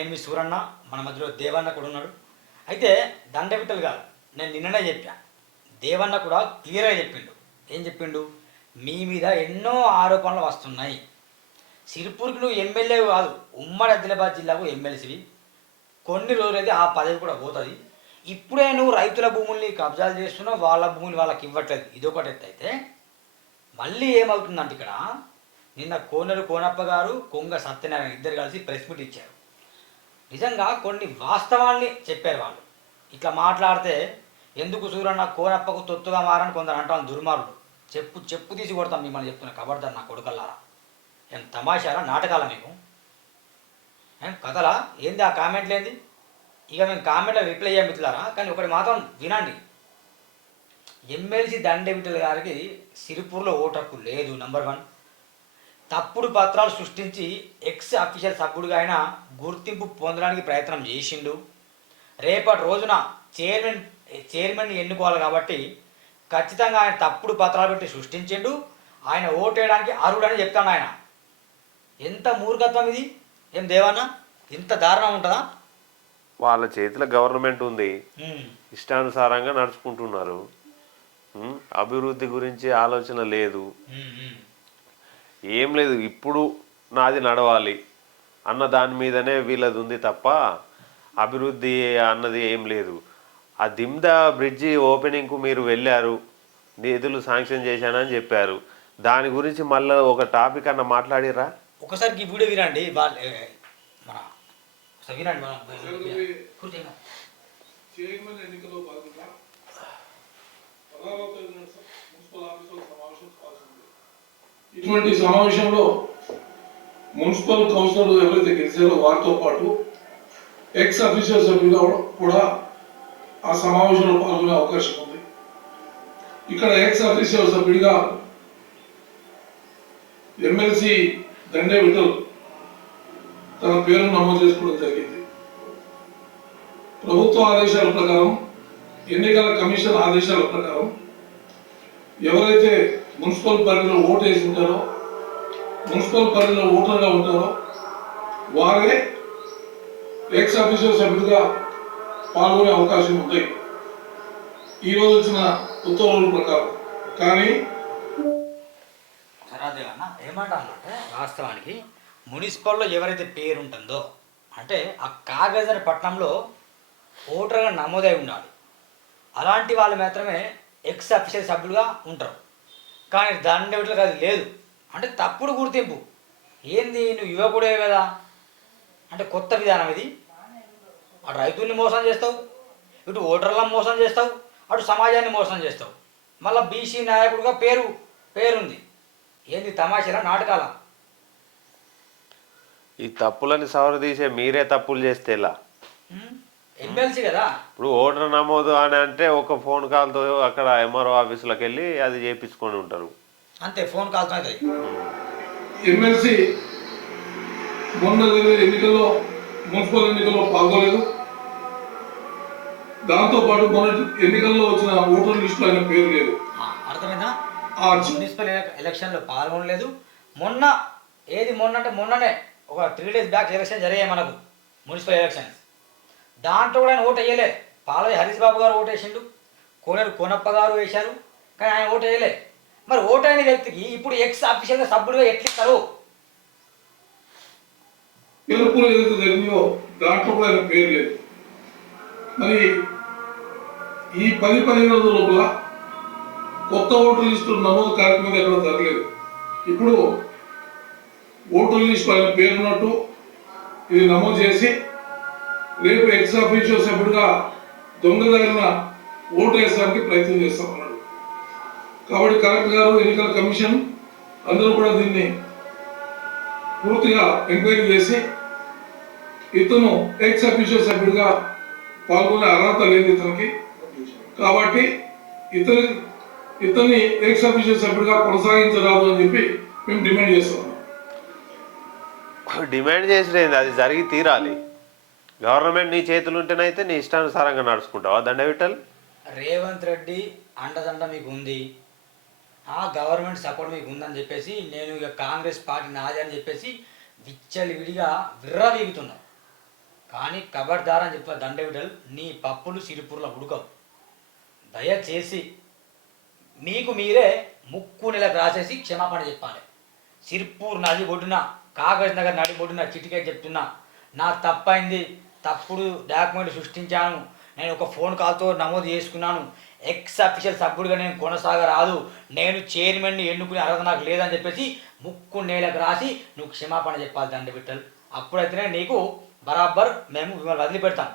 నేను మీ సూరన్న, మన మధ్యలో దేవన్న కూడా ఉన్నాడు. అయితే దండవిట్టలు గారు, నేను నిన్ననే చెప్పా, దేవన్న కూడా క్లియర్గా చెప్పిండు. ఏం చెప్పిండు? మీ మీద ఎన్నో ఆరోపణలు వస్తున్నాయి. సిరిపూర్కి నువ్వు ఎమ్మెల్యే కాదు, ఉమ్మడి ఆదిలాబాద్ జిల్లాకు ఎమ్మెల్సీవి. కొన్ని రోజులైతే ఆ పదవి కూడా పోతుంది. ఇప్పుడే నువ్వు రైతుల భూముల్ని కబ్జాలు చేస్తున్నావు, వాళ్ళ భూములు వాళ్ళకి ఇవ్వట్లేదు. ఇదొకటి ఎత్తు. అయితే మళ్ళీ ఏమవుతుందంటే ఇక్కడ నిన్న కోనరు కోనప్ప గారు, కొంగ సత్యనారాయణ ఇద్దరు కలిసి ప్రెస్ మీట్ ఇచ్చారు. నిజంగా కొన్ని వాస్తవాల్ని చెప్పారు వాళ్ళు. ఇట్లా మాట్లాడితే ఎందుకు సూరన్న కోనప్పకు తొత్తుగా మారని కొందరు అంటాను దుర్మార్గుడు. చెప్పు తీసి కొడతాం మిమ్మల్ని చెప్తున్నా, కబర్దార్ నా కొడుకల్లారా. ఏం తమాషారా, నాటకాల మీకు? ఏం కథలా ఏంది ఆ కామెంట్లు ఏంది? ఇక మేము కామెంట్లో రిప్లై చేయం మిత్రులారా, కానీ ఒకటి మాత్రం వినండి. ఎమ్మెల్సీ దండవిఠల్ గారికి సిరిపూర్లో ఓటు హక్కు లేదు. నంబర్ 1. తప్పుడు పత్రాలు సృష్టించి ఎక్స్ అఫీషియల్ సభ్యుడిగా ఆయన గుర్తింపు పొందడానికి ప్రయత్నం చేసిండు. రేపటి రోజున చైర్మన్ ఎన్నుకోవాలి కాబట్టి ఖచ్చితంగా ఆయన తప్పుడు పత్రాలు పెట్టి సృష్టించిండు. ఆయన ఓటేయడానికి అర్హుడని చెప్తాడు ఆయన. ఎంత మూర్ఖత్వం ఇది! ఏం దేవన్నా, ఇంత దారుణం ఉంటుందా? వాళ్ళ చేతిలో గవర్నమెంట్ ఉంది, ఇష్టానుసారంగా నడుచుకుంటున్నారు. అభివృద్ధి గురించి ఆలోచన లేదు, ఏం లేదు. ఇప్పుడు నాది నడవాలి అన్న దాని మీదనే వీళ్ళది ఉంది తప్ప అభివృద్ధి అన్నది ఏం లేదు. ఆ దిమ్దా బ్రిడ్జి ఓపెనింగ్కు మీరు వెళ్ళారు, నిధులు శాంక్షన్ చేశానని చెప్పారు. దాని గురించి మళ్ళీ ఒక టాపిక్ అన్న మాట్లాడిరా? ఒకసారి ఈ వీడియో వినండి. చైర్మన్ ఎన్నికలో భాగంగా 16వ తేదీన మున్సిపల్ ఆఫీసులో సమావేశం కావాల్సింది. ఇటువంటి సమావేశంలో మున్సిపల్ కౌన్సిలర్లు ఎవరైతే గెలిచారో వారితో పాటు ఎక్స్ అఫీషియల్ సభ్యులు కూడా ఆ సమావేశంలో పాల్గొనే అవకాశం ఉంది. ఇక్కడ ఎక్స్ అఫీషియల్ సభ్యుడిగా ఎమ్మెల్సీ దండే విఠల్ తన పేరును నమోదు చేసుకోవడం జరిగింది. ప్రభుత్వ ఆదేశాల ప్రకారం, ఎన్నికల కమిషన్ ఆదేశాల ప్రకారం ఎవరైతే మున్సిపల్ పరిధిలో ఓటు వేసి ఉంటారో, మున్సిపల్ పరిధిలో ఓటర్గా ఉంటారో వారే ఎక్స్ అఫీషియల్ సభ్యుడిగా పాల్గొనే అవకాశం ఉంది ఈరోజు వచ్చిన ఉత్తర్వుల ప్రకారం. కానీ ఏమంటానంటే వాస్తవానికి మున్సిపల్లో ఎవరైతే పేరు ఉంటుందో, అంటే ఆ కాగజన పట్టణంలో ఓటర్గా నమోదై ఉండాలి. అలాంటి వాళ్ళు మాత్రమే ఎక్స్ అఫీషియల్ సభ్యులుగా ఉంటారు. కానీ దండవిఠలకు అది లేదు. అంటే తప్పుడు గుర్తింపు. ఏంది, నువ్వు యువకుడే కదా అంటే కొత్త విధానం ఇది. అటు రైతుల్ని మోసం చేస్తావు, ఇటు ఓటర్లను మోసం చేస్తావు, అటు సమాజాన్ని మోసం చేస్తావు. మళ్ళీ బీసీ నాయకుడిగా పేరుంది. ఏంది తమాషా, నాటకాల? ఈ తప్పులని సవరదీసే మీరే తప్పులు చేస్తే ఎలా? ఎమ్మెల్సీ కదా. ఇప్పుడు ఓటర్ నమోదు అని అంటే ఒక ఫోన్ కాల్తో అక్కడ ఎంఆర్ఓ ఆఫీసులకు వెళ్ళి అది చేయించుకొని ఉంటారు, అంతే. ఫోన్ కాల్తో అవుతుంది. ఎమ్మెల్సీ మొన్న ఎన్నికల్లో, మున్సిపల్ ఎన్నికల్లో పాల్గొలేదు. దాంతోపాటు మొన్న ఎన్నికల్లో వచ్చిన ఓటర్ లిస్టులో ఆయన పేరు లేదు. అర్థమైందా? మున్సిపల్ ఎలక్షన్లో పాల్గొనలేదు. మొన్న అంటే మొన్ననే ఒక 3 days బ్యాక్ ఎలక్షన్ జరిగాయి మనకు, మున్సిపల్ ఎలక్షన్స్. దాంట్లో కూడా ఆయన ఓటు వేయలే. పాలవి హరీష్ బాబు గారు ఓటు వేసిండు, కోనేరు కోనప్ప గారు వేశారు, కానీ ఆయన ఓటు వేయలే. మరి ఓటు అయిన వ్యక్తికి ఇప్పుడు ఎక్స్ అఫీషియల్గా సభ్యుడిగా ఎట్లిస్తారు? పిలుపులు ఏదైతే జరిగిందో దాంట్లో కూడా ఆయన పేరు లేదు. మరి ఈ 10-15 రోజుల లోపల కొత్త ఓటర్ లిస్టు నమోదు కార్యక్రమం ఎక్కడ జరగలేదు. ఇప్పుడు ఓటర్ లిస్టు ఆయన పేరున్నట్టు ఇది నమోదు చేసి రేపు ఎక్స్ అఫీషియల్ సభ్యుడిగా దొంగదారిన ఓటు వేసడానికి ప్రయత్నం చేస్తామన్నాడు. కాబట్టి కలెక్టర్ గారు, ఎన్నికల కమిషన్ అందరూ కూడా దీన్ని పూర్తిగా ఎంక్వైరీ చేసి ఇతను ఎక్స్ అఫీషియల్ సభ్యుడిగా పాల్గొనే అర్హత లేదు ఇతనికి, కాబట్టి ఇతన్ని ఎక్స్ అఫీషియల్ సభ్యుడిగా కొనసాగించరాదు అని చెప్పి మేము డిమాండ్ చేస్తున్నాం. డిమాండ్ చేసినది అది జరిగి తీరాలి. గవర్నమెంట్ నీ చేతులు ఉంటేనైతే నీ ఇష్టానుసారంగా నడుచుకుంటావా దండవిఠల్? రేవంత్ రెడ్డి అండదండ మీకు ఉంది, ఆ గవర్నమెంట్ సపోర్ట్ మీకు ఉందని చెప్పేసి నేను ఇక కాంగ్రెస్ పార్టీ నాది అని చెప్పేసి విచ్చలివిడిగా విర్రవీగుతున్నాను. కానీ కబర్దార్ అని చెప్తున్నా దండ విటల్, నీ పప్పులు సిరిపుర్ల ఉడకవు. దయచేసి మీకు మీరే ముక్కు నెలకు రాసేసి క్షమాపణ చెప్పాలి. సిర్పూర్ నది ఒడ్డున, కాగజ్ నగర్ నడి ఒడ్డున చిటికే చెప్తున్నా, నా తప్పైంది, తప్పుడు డాక్యుమెంట్ సృష్టించాను, నేను ఒక ఫోన్ కాల్తో నమోదు చేసుకున్నాను, ఎక్స్ అఫీషియల్ సభ్యుడిగా నేను కొనసాగరాదు, నేను చైర్మన్ని ఎన్నుకునే అర్హత నాకు లేదని చెప్పేసి ముక్కు నేలకు రాసి నువ్వు క్షమాపణ చెప్పాలి దండ విఠల్. అప్పుడైతేనే నీకు బరాబర్ మేము మిమ్మల్ని వదిలిపెడతాం.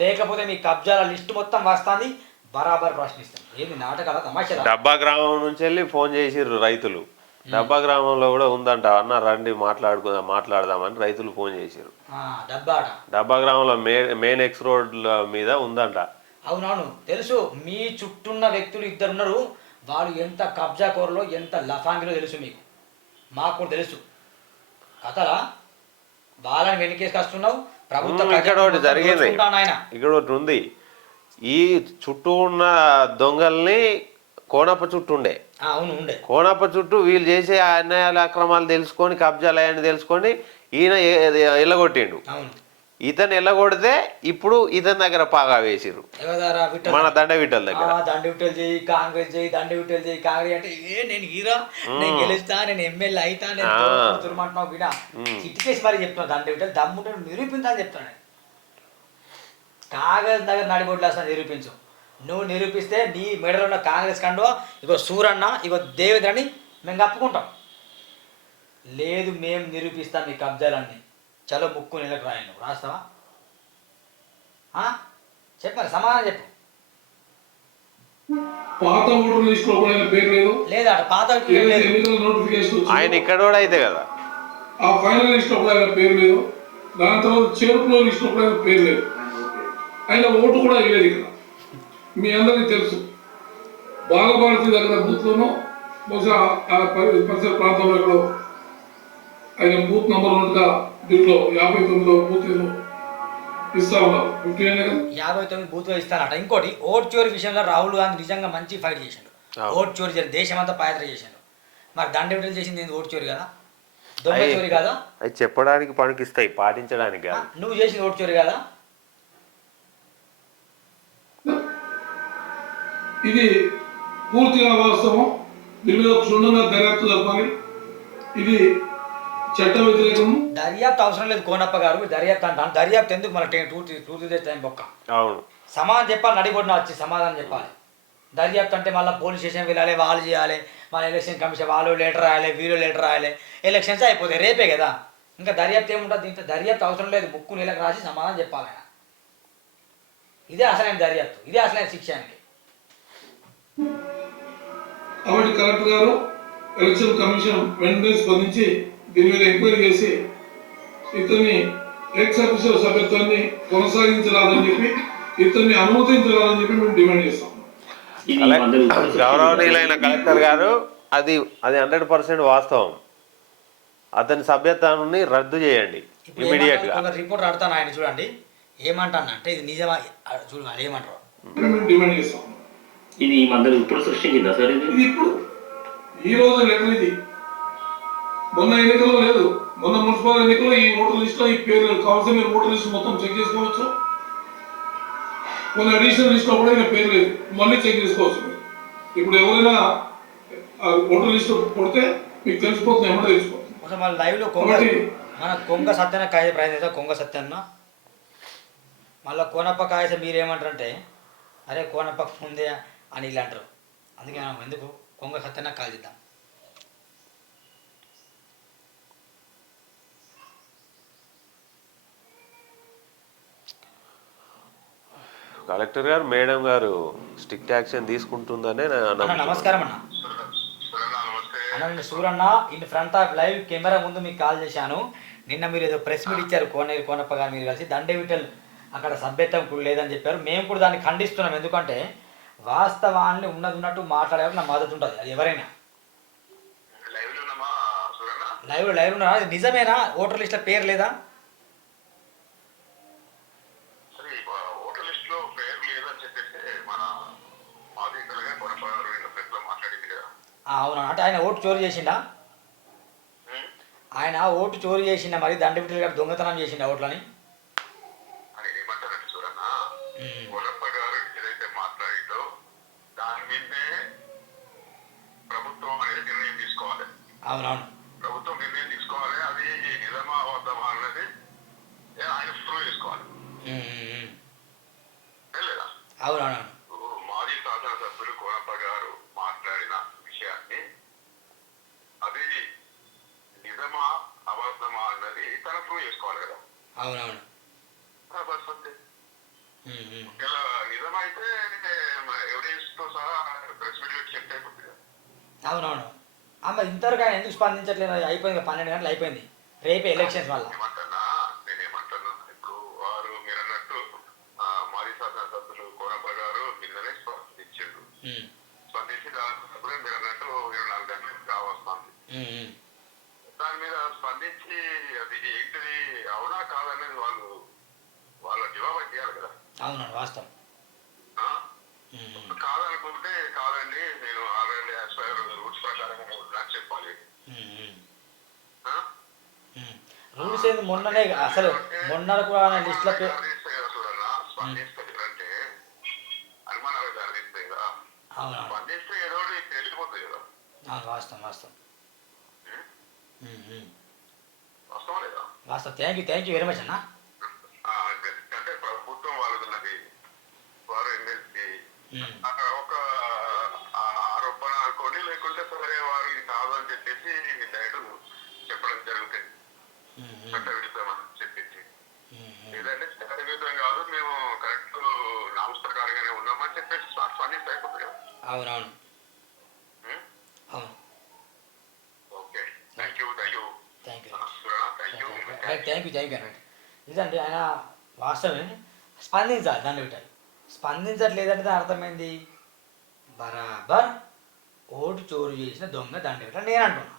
లేకపోతే మీ కబ్జాల లిస్టు మొత్తం వస్తుంది, బరాబర్ ప్రశ్నిస్తాం. ఏమి నాటకాల తమాషా. డబ్బా గ్రామం నుంచి వెళ్ళి ఫోన్ చేసిర్రు రైతులు. డబ్బా గ్రామంలో కూడా ఉందంట, అన్న రండి మాట్లాడదామని రైతులు ఫోన్ చేసిర్రు. డబ్బా గ్రామంలో మెయిన్ ఎక్స్ రోడ్ మీద ఉందంట. అవునవును తెలుసు. మీ చుట్టూన్న వ్యక్తులు ఇద్దరు ఉన్నారు, వాళ్ళు ఎంత కబ్జా కోరలో ఎంత లఫాంగిలో తెలుసు మీకు, మాకు కూడా తెలుసు. కథలా వాళ్ళని వెనకేసుకొస్తున్నావు. ప్రభుత్వం ఇక్కడ ఒకటి జరిగింది, ఇక్కడ ఒకటి ఉంది. ఈ చుట్టూ ఉన్న దొంగల్ని కోనప్ప చుట్టూ ఉండే. అవును ఉండే. కోనప్ప చుట్టూ వీళ్ళు చేసే అన్యాయాలు అక్రమాలు తెలుసుకొని, కబ్జాలు అయ్యాన్ని తెలుసుకొని ఈయన ఎల్లగొట్టిండు. అవును, ఇతను ఎల్లగొడితే ఇప్పుడు ఇతని దగ్గర పాగా వేసిర్రు, మన దండ విఠల్ దగ్గర. దండ విఠల్ చేయి కాంగ్రెస్ చేయి, దండ విఠల్ చేయి కాంగ్రెస్ అంటే నేను హీరో, నేను గెలుస్తా, నేను ఎమ్మెల్యే అవుతా, నేను తురమంటున్నావు బిడ్డ. చిటికేసి మరి చెప్తున్నా దండ విఠల్, దమ్ముంటే నిరూపించా అని చెప్తున్నాను. కాంగ్రెస్ దగ్గర నడిబొడ్లు వస్తా నిరూపించు. నువ్వు నిరూపిస్తే నీ మెడలో ఉన్న కాంగ్రెస్ కండో ఇగో సూరన్న ఇగో దేవేంద్రని మేము కప్పుకుంటాం. లేదు మేము నిరూపిస్తాం మీ కబ్జాలన్నీ. చలో ముక్కు నెలకు రాయండి, రాస్తావా? చెప్పాలి, సమాధానం చెప్పు. పాత ఓటర్ లిస్ట్ లో కూడా పేరు లేదు. లేదా పాత ఎన్నికల నోటిఫికేషన్ ఆయన ఇక్కడ కూడా అయితే కదా, ఆ ఫైనల్ లిస్ట్ లో కూడా పేరు లేదు. దాని తర్వాత చేరుకులో లిస్ట్ లో కూడా పేరు లేదు. ఆయన ఓటు కూడా వేయలేదు. ఇక్కడ మీ అందరికీ తెలుసు, బాలభారతి దగ్గర బూత్లోనూ బహుశా ఆ పరిసర ప్రాంతంలో ఎక్కడో ఆయన బూత్ నంబర్ ఉన్నట్టుగా దీంట్లో 59 బూత్ ఇస్తా ఉన్నారు. 59 బూత్లో ఇస్తానట. ఇంకోటి ఓట్ చోరీ విషయంలో రాహుల్ గాంధీ నిజంగా మంచి ఫైట్ చేసిండు. ఓట్ చోరీ చేసి దేశమంతా పాదయాత్ర చేసిండు. మరి దండ విడుదల చేసింది ఓట్ చోరీ కదా, దొంగ చోరీ కదా? అది చెప్పడానికి పనికిస్తాయి, పాటించడానికి కాదు. నువ్వు చేసింది ఓట్ చోరీ కదా? ఇది పూర్తిగా వాస్తవం. దీని మీద క్షుణ్ణంగా దర్యాప్తు జరపాలి. ఇది చట్ట వ్యతిరేకం. దర్యాప్తు అవసరం లేదు కోనప్ప గారు, దర్యాప్తు అంటాను. దర్యాప్తు ఎందుకు మన 2-3 days టైం బొక్క. అవును, సమాధానం చెప్పాలి, నడిబొడిన వచ్చి సమాధానం చెప్పాలి. దర్యాప్తు అంటే మళ్ళీ పోలీస్ స్టేషన్ వెళ్ళాలి, వాళ్ళు చేయాలి, మళ్ళీ ఎలక్షన్ కమిషన్ వాళ్ళు లెటర్ రాయాలి, వీళ్ళు లెటర్ రాయాలి, ఎలక్షన్స్ అయిపోతాయి రేపే కదా. ఇంకా దర్యాప్తు ఏముంటుంది? దీంట్లో దర్యాప్తు అవసరం లేదు, ముక్కు నెలకు రాసి సమాధానం చెప్పాలి ఆయన. ఇదే అసలైన దర్యాప్తు, ఇదే అసలైన శిక్షానికి. కాబట్టి కలెక్టర్ గారు, ఎలక్షన్ కమిషన్ వెంటనే స్పందించి దీని మీద ఎంక్వైరీ చేసి ఇతన్ని ఎక్స్ అఫీషియల్ సభ్యత్వాన్ని కొనసాగించరాదని చెప్పి, ఇతన్ని అనుమతించరాదని చెప్పి మేము డిమాండ్ చేస్తాం. గౌరవనీయులైన కలెక్టర్ గారు, అది 100% వాస్తవం. అతని సభ్యత్వాన్ని రద్దు చేయండి ఇమీడియట్ గా. రిపోర్ట్ అడతాను ఆయన, చూడండి ఏమంటానంటే ఇది నిజమా చూడాలి, ఏమంటారు మేము డిమాండ్ చేస్తాం. ఇది ఈ మధ్యలో ఇప్పుడు సృష్టించిందా సార్? ఇది ఇప్పుడు ఈ రోజు లెటర్ ఇది, మొన్న ఎన్నికల్లో లేదు. మొన్న మున్సిపల్ ఎన్నికల్లో ఈ ఓటర్ లిస్ట్ లో ఈ పేరు కావాల్సిన మీరు ఓటర్ లిస్ట్ మొత్తం చెక్ చేసుకోవచ్చు. మొన్న అడిషనల్ లిస్ట్ లో కూడా ఈయన పేరు లేదు, మళ్ళీ చెక్ చేసుకోవచ్చు. ఇప్పుడు ఎవరైనా ఓటర్ లిస్ట్ కొడితే మీకు తెలిసిపోతుంది, ఏమన్నా తెలిసిపోతుంది. మన లైవ్ లో మన కొంగ సత్యన కాయ ప్రయత్నిస్తా. కొంగ సత్యన్న మళ్ళీ కోనప్ప కాయస మీరేమంటారంటే, అరే కోనప్ప ముందే అని ఇలా అంటారు. అందుకే మనం ఎందుకు కొంగ సత్యన్న కాల్ చేద్దాం. కలెక్టర్ గారు, మేడం గారు స్ట్రిక్ట్ యాక్షన్ తీసుకుంటుందనే నమస్కారం అన్న. అన్న Suranna in front of live camera ముందు మీకు కాల్ చేశాను. నిన్న మీరు ఏదో ప్రెస్ మీట్ ఇచ్చారు, కోనేరు కోనప్ప గారు మీరు కలిసి దండ విఠల్ అక్కడ సభ్యత్వం కూడా లేదని చెప్పారు. మేము కూడా దాన్ని ఖండిస్తున్నాం. ఎందుకంటే వాస్తవాన్ని ఉన్నట్టు మాట్లాడేవారు నా మద్దతు ఉంటుంది, అది ఎవరైనా. లైవ్ ఉన్నా, అది నిజమేనా? ఓటర్ లిస్ట్లో పేరు లేదా? అవునా, అంటే ఆయన ఓటు చోరీ చేసిండా? ఆయన ఓటు చోరీ చేసిండా? మరి దండ విఠల్ గారు దొంగతనం చేసిండా ఓట్లని? అవునవును. ప్రభుత్వం నిర్ణయం తీసుకోవాలి. అది నిజమా అబద్ధమా అన్నది ఆయన ప్రూవ్ చేసుకోవాలి. ఉమ్, ఉమ్, ఉమ్. లేదా అవునవును. మాజీ శాసనసభ్యులు కోనప్ప గారు మాట్లాడిన విషయాన్ని అది నిజమా అబద్ధమా అన్నది తన ప్రూవ్ చేసుకోవాలి కదా. అవునవును. బస్ అంతే. ఉమ్, ఉమ్. ఇలా నిజమైతే ఎవిడెన్స్ తో సహా ప్రెస్ మీట్ చెక్ అయిపోతుంది కదా. అవునవును. అమ్మ ఇంతవరకు ఆయన ఎందుకు స్పందించట్లేదు? అయిపోయింది, 12 గంటలు అయిపోయింది. రేపే ఎలక్షన్స్ వల్ల. నేనేమంటున్నా ఇప్పుడు వారు మీరు అన్నట్టు మాజీ శాసనసభ్యులు కోనప్ప గారు నిన్ననే స్పందించారు. ఉమ్, స్పందించి దాని మీరు అన్నట్టు 24 గంటలకు కావస్తుంది. ఉమ్, ఉమ్. దాని మీద స్పందించి అది ఏంటిది అవునా కాదనేది వాళ్ళ జవాబు చేయాలి కదా. అవునవును, వాస్తవం. ఆ? ఉమ్, ఉమ్. కాదనుకుంటే కాదండి, నేను ఆల్రెడీ యాజ్ పర్ రూల్స్ ప్రకారం నాకు చెప్పాలి. ఉమ్, ఉమ్. ఆ? ఉమ్. రూల్స్ ఏంది? మొన్ననే అసలు మొన్న కూడా లిస్టులో చూడన్నా స్పందిస్తారంటే అనుమానాలు దారితీస్తాయి కదా. అవునవును. స్పందిస్తే ఏదో ఒకటి తెలిసిపోతుంది కదా. అవును, వాస్తవం వాస్తవం. ఉమ్, ఉమ్. వస్తావా లేదా? వాస్తవం. థ్యాంక్ యూ వెరీ మచ్ అన్న. అంటే ప్రభుత్వం వాళ్ళది వారు ఎమ్మెల్సీ ఉమ్, ఒక ఆరోపణ అనుకోండి, లేకుంటే సరే వారు ఇది కాదు అని చెప్పేసి డైరెక్ట్ చెప్పడం జరుగుతుంది. ఉమ్, ఉమ్. చట్ట విరుద్ధమని చెప్పేసి ఉమ్, ఉమ్. లేదంటే చట్ట విరుద్ధం కాదు, మేము కరెక్ట్ నామ్స్ ప్రకారంగానే ఉన్నామని చెప్పేసి స్పందిస్తే అయిపోతుంది కదా. అవునవును. అవును. Okay, thank you thank you thank you thank you. అన్నట్టు. ఇదండి ఆయన వాస్తవమే. స్పందించాలి, దాన్ని పెట్టాలి. స్పందించట్లేదంటే దాని అర్థమైంది బరాబర్ ఓటు చోరు చేసిన దొంగ దండ పెట్టాలి నేను అంటున్నా.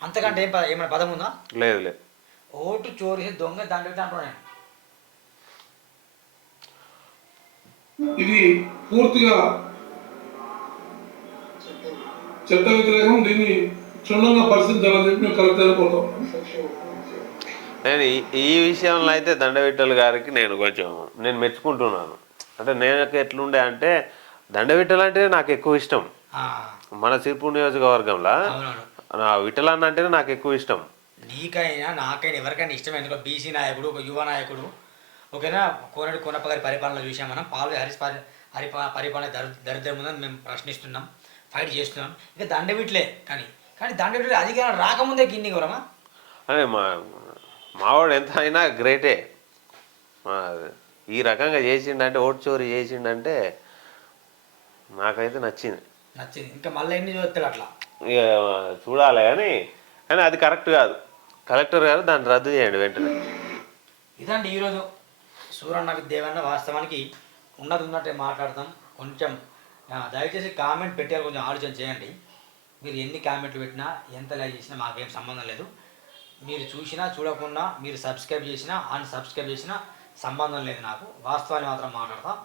అంతకంటే ఏమైనా పదం ఉందా? లేదు లేదు. ఓటు చోరు చేసిన దొంగ దండ పెట్టాలి అంటున్నా నేను. ఇది పూర్తిగా చట్ట వ్యతిరేకం. దీన్ని క్షుణ్ణంగా పరిశీలించాలని చెప్పి మేము కలెక్టర్ అనుకుంటాం. నేను ఈ విషయంలో అయితే దండవిట్టల్ గారికి నేను మెచ్చుకుంటున్నాను. అంటే నేను ఎట్లుండే అంటే దండవిట్టల్ అంటే నాకు ఎక్కువ ఇష్టం. మన సిర్పూర్ నియోజకవర్గంలో అవునవును. నా విఠలన్న అంటేనే నాకు ఎక్కువ ఇష్టం. నీకైనా నాకైనా ఎవరికైనా ఇష్టం. ఎందుకో బీసీ నాయకుడు, ఒక యువ నాయకుడు, ఓకేనా. కోనప్ప గారి పరిపాలన చూసాం మనం. పరిపాలన దరిద్రం ఉందని మేము ప్రశ్నిస్తున్నాం, ఫైట్ చేస్తున్నాం. ఇక దండవిట్లే కానీ దండవిట్లే అధికారం రాకముందే గిన్ని గౌరవమా. అదే మావాడు ఎంత అయినా గ్రేటే. ఈ రకంగా చేసిండంటే, ఓటు చోరీ చేసిండంటే నాకైతే నచ్చింది. ఇంకా మళ్ళీ ఎన్ని చూస్తాడు అట్లా. ఇక చూడాలి కానీ అది కరెక్ట్ కాదు. కలెక్టర్ గారు దాన్ని రద్దు చేయండి వెంటనే. ఇదండి ఈరోజు సూరన్న దేవన్న. వాస్తవానికి ఉన్నట్టే మాట్లాడతాం. కొంచెం దయచేసి కామెంట్ పెట్టారు, కొంచెం ఆలోచన చేయండి. మీరు ఎన్ని కామెంట్లు పెట్టినా ఎంత లైక్ చేసినా మాకేం సంబంధం లేదు. మీరు చూసినా చూడకుండా, మీరు సబ్స్క్రైబ్ చేసినా అన్సబ్స్క్రైబ్ చేసినా సంబంధం లేదు నాకు. వాస్తవాన్ని మాత్రం మాట్లాడతాం.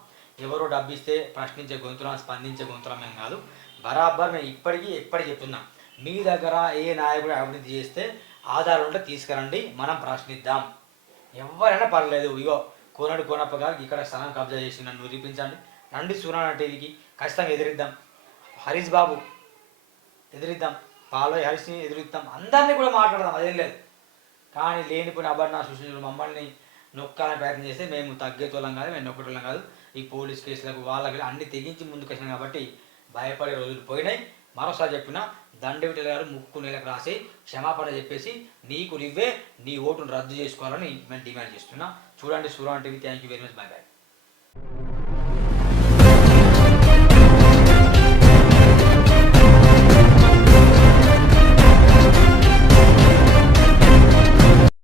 ఎవరో డబ్బిస్తే ప్రశ్నించే గొంతులం, స్పందించే గొంతులం ఏం కాదు. బరాబర్ మేము ఎప్పటికీ చెప్తున్నాం. మీ దగ్గర ఏ నాయకుడు అభివృద్ధి చేస్తే ఆధారం ఉంటే తీసుకురండి, మనం ప్రశ్నిద్దాం. ఎవరైనా పర్లేదు. ఇగో కోనప్ప గారు ఇక్కడ స్థలం కబ్జా చేసి నన్ను నిరూపించండి, రండి సూరన్న టీవీకి, ఖచ్చితంగా ఎదిరిద్దాం. హరీష్ బాబు ఎదిరిద్దాం, పాలోయ్ హరీష్ని ఎదిరిద్దాం, అందరినీ కూడా మాట్లాడదాం, అదేం లేదు. కానీ లేనిపోయిన అభరణ సృష్టించడం, మమ్మల్ని నొక్కాలని ప్రయత్నం చేస్తే మేము తగ్గేతోళ్ళం కాదు, మేము నొక్కటోళ్ళం కాదు. ఈ పోలీస్ కేసులకు వాళ్ళకి అన్ని తెగించి ముందుకు వచ్చినాం కాబట్టి భయపడే రోజులు పోయినాయి. మరోసారి చెప్పిన దండవిఠల్ గారు ముక్కు నెలకు రాసి క్షమాపణ చెప్పేసి నీకు నువ్వే నీ ఓటును రద్దు చేసుకోవాలని మేము డిమాండ్ చేస్తున్నా. చూడండి Suranna TV. Thank you very much. By by.